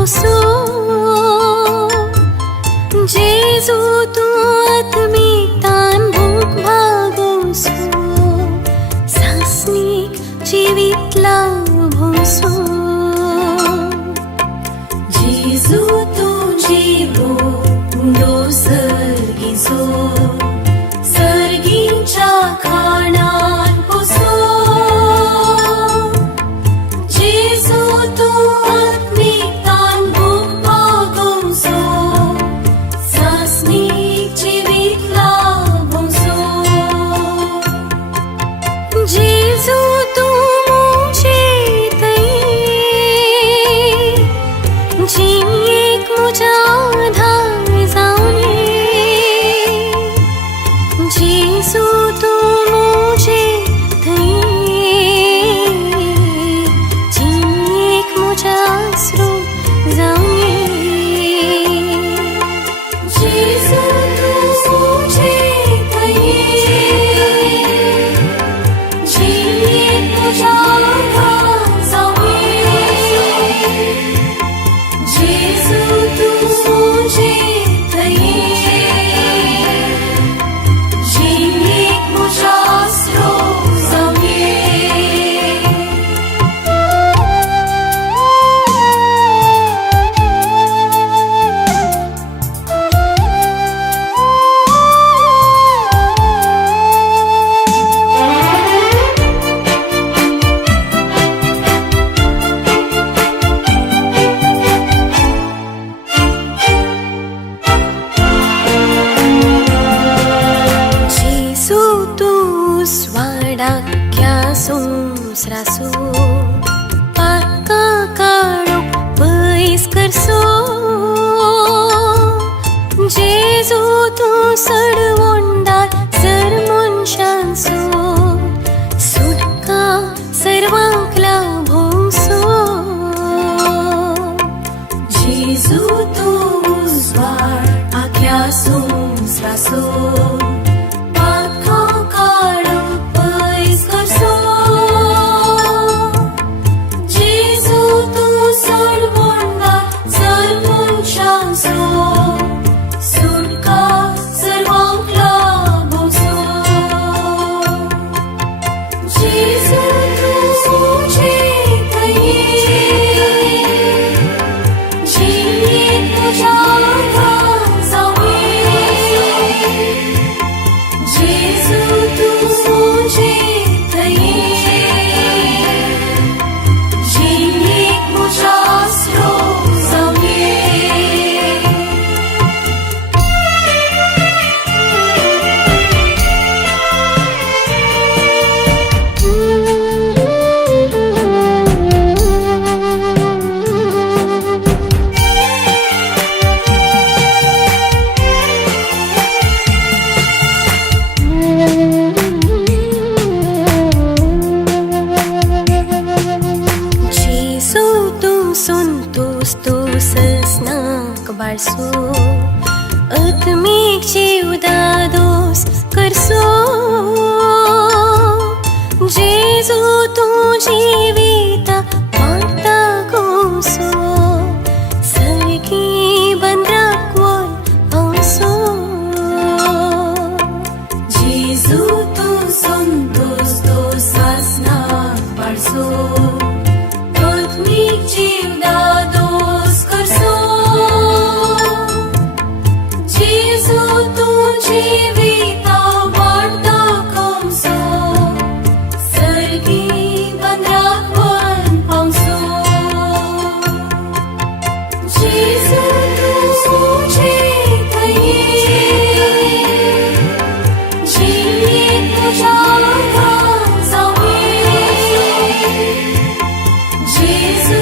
भोसो जेजू तू आत्मिकतान भूक भागोसो सासनीक जिवितला भोसो जेजू तू जीवो उंडो सर्गीचो सर्गींच्या खाणान भोसो जेजू तू आत्मिकतान भूक भागोसो सासनीक जिवितला भोसो जेजू तू मुझे जीवन एक मुझा आधार जाऊन जेजू तू मुझे जीवन एक मुझा स्रोत जाऊन जेजू तू मुझे जीवन एक मुझा आधार जाऊन जेजू तू मुझे जीवन एक मुझा स्रोत जाऊन जेजू तू स्वाडाक्या सोसरासो पाका काळो पयस करसो जेजू तू सडवोंडार सर मनशांचो सुटका सर्वांक लाभोसो जेजू तू स्वाड आख्या सोसरासो बाळसो आत्मिक जीवदादोस करसो जेजू तू जिविता वार्ता गोसो सर्गी बंद्राकवोल पावसो जेजू तू संतोष तो सासनाक बाळसो आत्मिक जीवदादोस करसो जेजू तू जिविता वार्ता गोसो सर्गी बंद्राकवोल पावसो जेजू तू मुझे जीवन एक मुझा आधार जाऊन जेजू